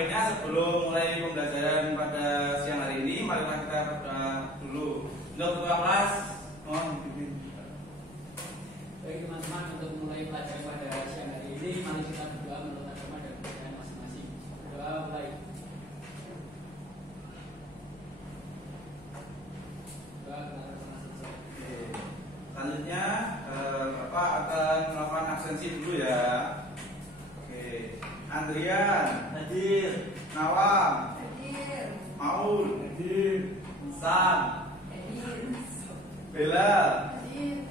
baiknya sebelum mulai pembelajaran pada siang hari ini, mari kita berdoa dulu. Untuk ketua kelas, mohon dipimpin. Baik teman-teman, untuk mulai pelajaran pada siang hari ini, mari kita berdoa menurut agama dan kepercayaan masing-masing. Berdoa mulai. Doa kita selesai. Selanjutnya, Bapak akan melakukan absensi dulu ya. Oke, Andrian hadir, Nawam Hadir. Maul hadir, Sam Hadir. Bella Hadir.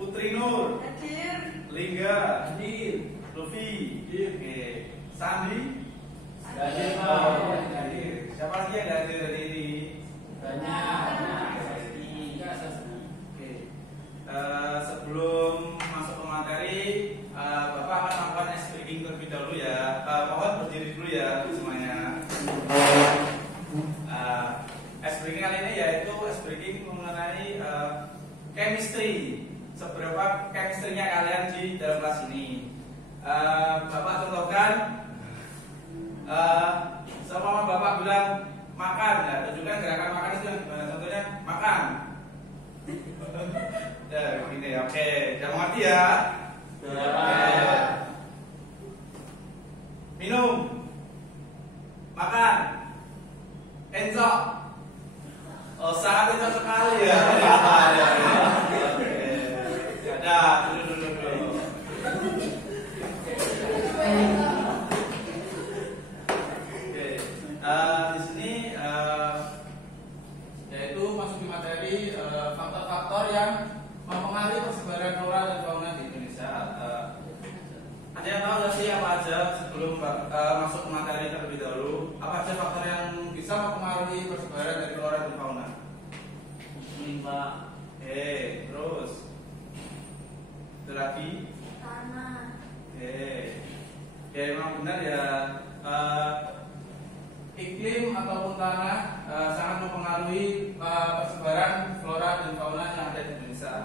Putri Nur Hadir. Lingga hadir, Luffy oke, Sandi Hadir, Pak. hadir. Siapa lagi yang hadir hari ini? Banyak. Oke. Sebelum masuk ke materi, Bapak akan melakukan ice breaking terlebih dahulu ya. Mohon berdiri dulu ya semuanya. Ice breaking kali ini yaitu ice breaking mengenai chemistry. Seberapa chemistry-nya kalian di dalam kelas ini. Bapak contohkan, sama Bapak bilang makan ya, tunjukkan gerakan makan itu yang gimana. Contohnya makan. Ya, begini. Oke, jangan mati ya. Oke. Minum. Makan. Encok. Oh, sangat encok sekali ya. Oke. Ya, dah, dulu. Oke. Di sini yaitu masuk di materi faktor-faktor yang mempengaruhi persebaran flora dan fauna di Indonesia. Ada yang tahu nggak sih apa aja sebelum masuk ke materi terlebih dahulu? Apa aja faktor yang bisa mempengaruhi persebaran dari flora dan fauna? Pak. Oke, terus itu lagi. Tanah. Oke, ya memang benar ya. Iklim ataupun tanah sangat mempengaruhi persebaran flora dan fauna yang ada di Indonesia.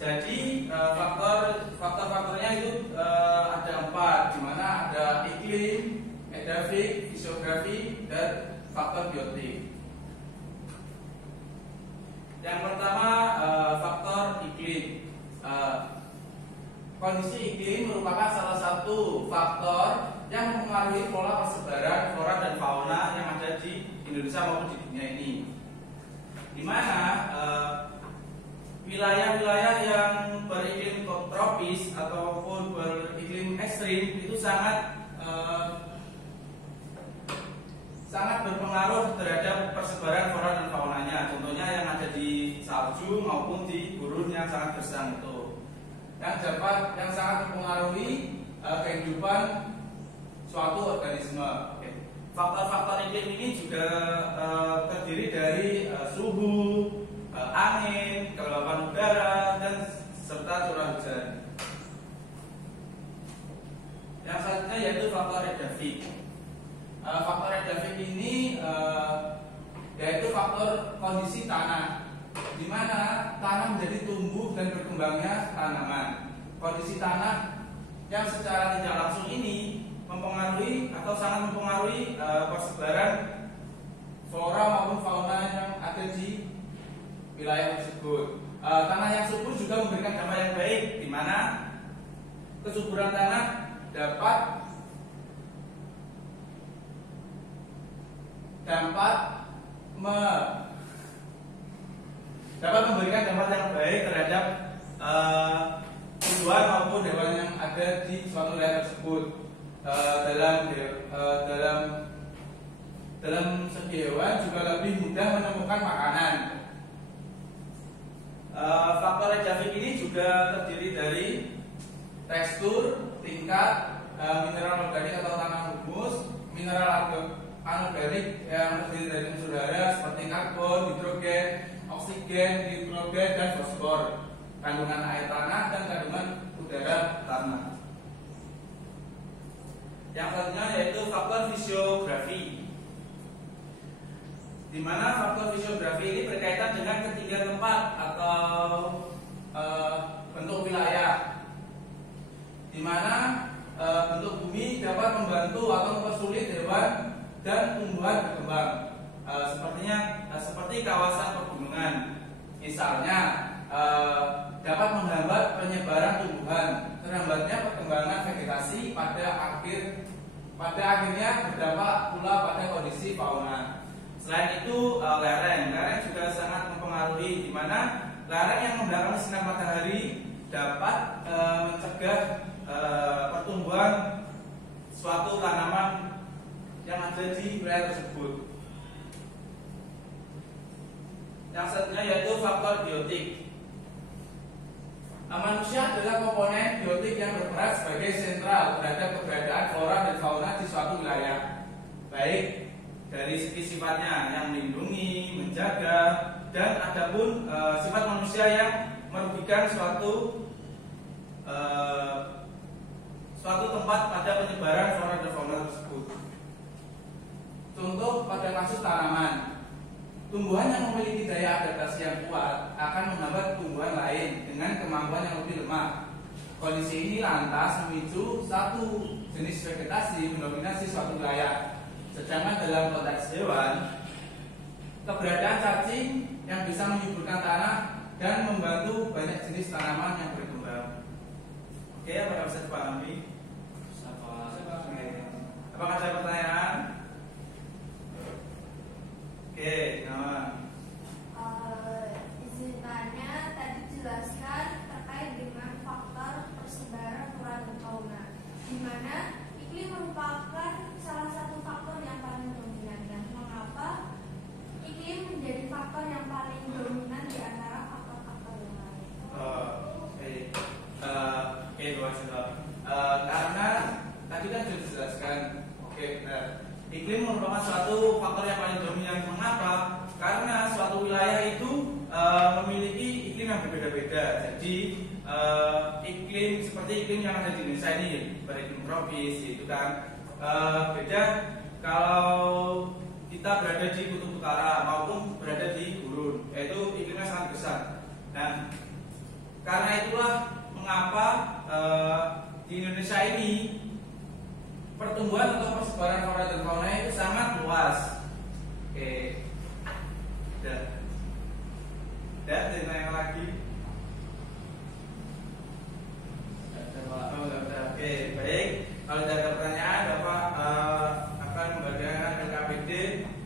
Jadi faktor-faktornya itu ada 4, di mana ada iklim, edafik, fisiografi, dan faktor biotik. Yang pertama faktor iklim. Kondisi iklim merupakan salah satu faktor yang mempengaruhi pola persebaran flora dan fauna yang ada di Indonesia maupun di dunia ini. Di mana wilayah-wilayah yang beriklim tropis ataupun beriklim ekstrim itu sangat berpengaruh terhadap persebaran flora dan faunanya. Contohnya yang ada di salju maupun di gurun yang sangat gersang itu. Yang sangat mempengaruhi kehidupan suatu organisme. Faktor-faktor iklim ini juga terdiri dari suhu, angin, kelembapan udara, dan serta curah hujan. Yang selanjutnya yaitu faktor edafik. Faktor edafik ini yaitu faktor kondisi tanah, di mana tanah menjadi tumbuh dan berkembangnya tanaman. Kondisi tanah yang secara tidak langsung ini mempengaruhi atau sangat mempengaruhi persebaran flora maupun fauna yang ada di wilayah tersebut. Tanah yang subur juga memberikan dampak yang baik, di mana kesuburan tanah dapat memberikan dampak yang baik terhadap tumbuhan maupun hewan yang ada di suatu wilayah tersebut. Dalam segi hewan juga lebih mudah menemukan makanan. Faktor edafik ini juga terdiri dari tekstur, tingkat, mineral organik atau tanah humus, mineral anorganik yang terdiri dari unsur hara seperti karbon, hidrogen, oksigen, nitrogen, dan fosfor, kandungan air tanah dan kandungan udara tanah. Yang selanjutnya yaitu faktor fisiografi, di mana faktor fisiografi ini berkaitan dengan ketinggian tempat atau bentuk wilayah, di mana membantu atau mempersulit hewan dan tumbuhan berkembang. Seperti kawasan pegunungan, misalnya dapat menghambat penyebaran tumbuhan, terhambatnya perkembangan vegetasi pada akhirnya berdampak pula pada kondisi fauna. Selain itu, lereng juga sangat mempengaruhi, di mana lereng yang membelakangi sinar matahari dapat mencegah pertumbuhan suatu tanaman yang ada di wilayah tersebut. Yang selanjutnya yaitu faktor biotik. Manusia adalah komponen biotik yang berperan sebagai sentral terhadap keberadaan flora dan fauna di suatu wilayah, baik dari segi sifatnya yang melindungi, menjaga, dan adapun sifat manusia yang merugikan suatu tempat pada penyebaran flora dan fauna tersebut. Contoh pada kasus tanaman, tumbuhan yang memiliki daya adaptasi yang kuat akan menghambat tumbuhan lain dengan kemampuan yang lebih lemah. Kondisi ini lantas memicu satu jenis vegetasi mendominasi suatu wilayah. Sedangkan dalam konteks hewan, keberadaan cacing yang bisa menyuburkan tanah dan membantu banyak jenis tanaman yang berkembang. Oke, apakah bisa dipahami? Apakah ada pertanyaan? Oke, nama. Izin tanya, tadi jelaskan terkait dengan faktor persebaran flora dan fauna, di mana iklim merupakan salah satu faktor yang paling dominan. Dan mengapa iklim menjadi faktor yang paling dominan di antara faktor-faktor yang lain? Karena tadi kan sudah dijelaskan. Iklim merupakan suatu faktor yang paling dominan. Mengapa? Karena suatu wilayah itu memiliki iklim yang berbeda-beda. Jadi iklim seperti iklim yang ada di Indonesia ini, beriklim tropis, itu kan beda kalau kita berada di kutub utara maupun berada di gurun, yaitu iklimnya sangat besar. Nah, karena itulah mengapa di Indonesia ini pertumbuhan atau persebaran flora dan fauna itu sangat luas. Oke, dan ditanya lagi. Oke, baik. Kalau tidak ada pertanyaan, Bapak akan membagikan LKPD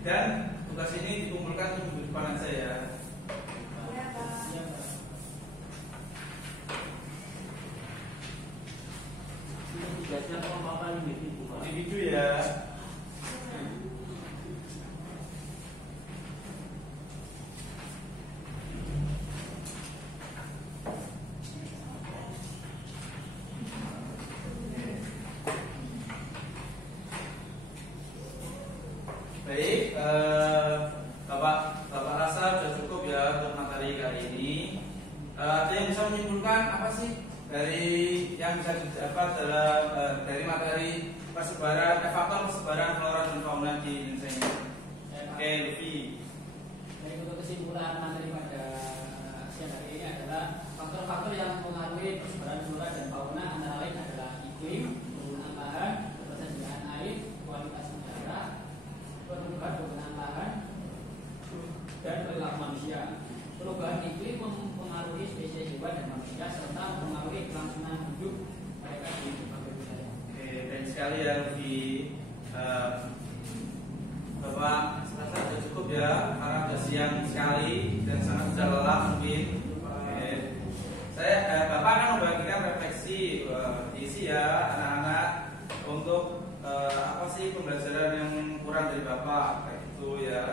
dan tugas ini dikumpulkan di depan saya. Individu ya. Baik, Bapak rasa sudah cukup ya untuk materi kali ini. Ada yang bisa menyimpulkan apa sih dari yang bisa didapat dalam dari materi persebaran faktor persebaran flora dan fauna di Indonesia ini? Oke, Luffy. Jadi untuk kesimpulan materi pada siang hari ini adalah faktor-faktor yang mempengaruhi persebaran flora dan fauna antara lain adalah iklim, penggunaan lahan, ketersediaan air, kualitas udara, perubahan penggunaan lahan, dan perilaku manusia. Perubahan iklim mempengaruhi spesies hewan dan manusia serta mempengaruhi kelangsungan hidup mereka di berbagai wilayah. Oke, baik sekali ya Luffy. Bapak rasa sudah cukup ya karena sudah siang sekali dan sangat sudah lelah mungkin. Bapak akan membagikan refleksi isi ya anak-anak untuk apa sih pembelajaran yang kurang dari Bapak kayak gitu ya.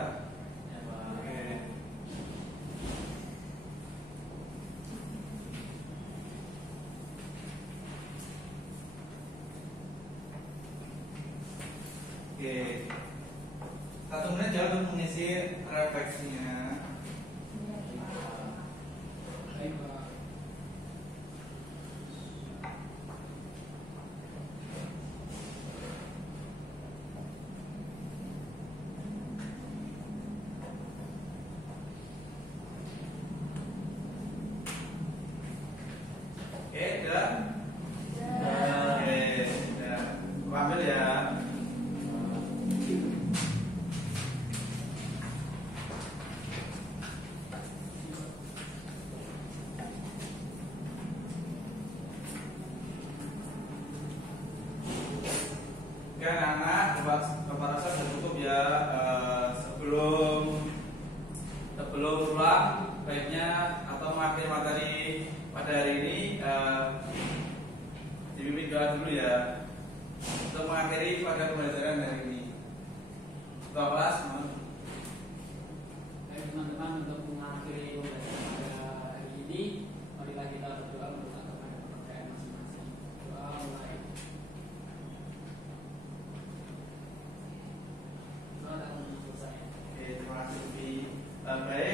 Oke, 1 menit ya untuk mengisi refleksinya. Baik, Pak. Oke, udah? Oke, udah. Ambil ya. doa dulu ya untuk mengakhiri pada pembelajaran hari ini. Ketua kelas, mohon. Baik teman-teman, untuk mengakhiri pembelajaran pada hari ini, marilah kita berdoa meminta kepada kepercayaan masing-masing. Doa mulai. Doa tak selesai. Oke, terima kasih. Baik.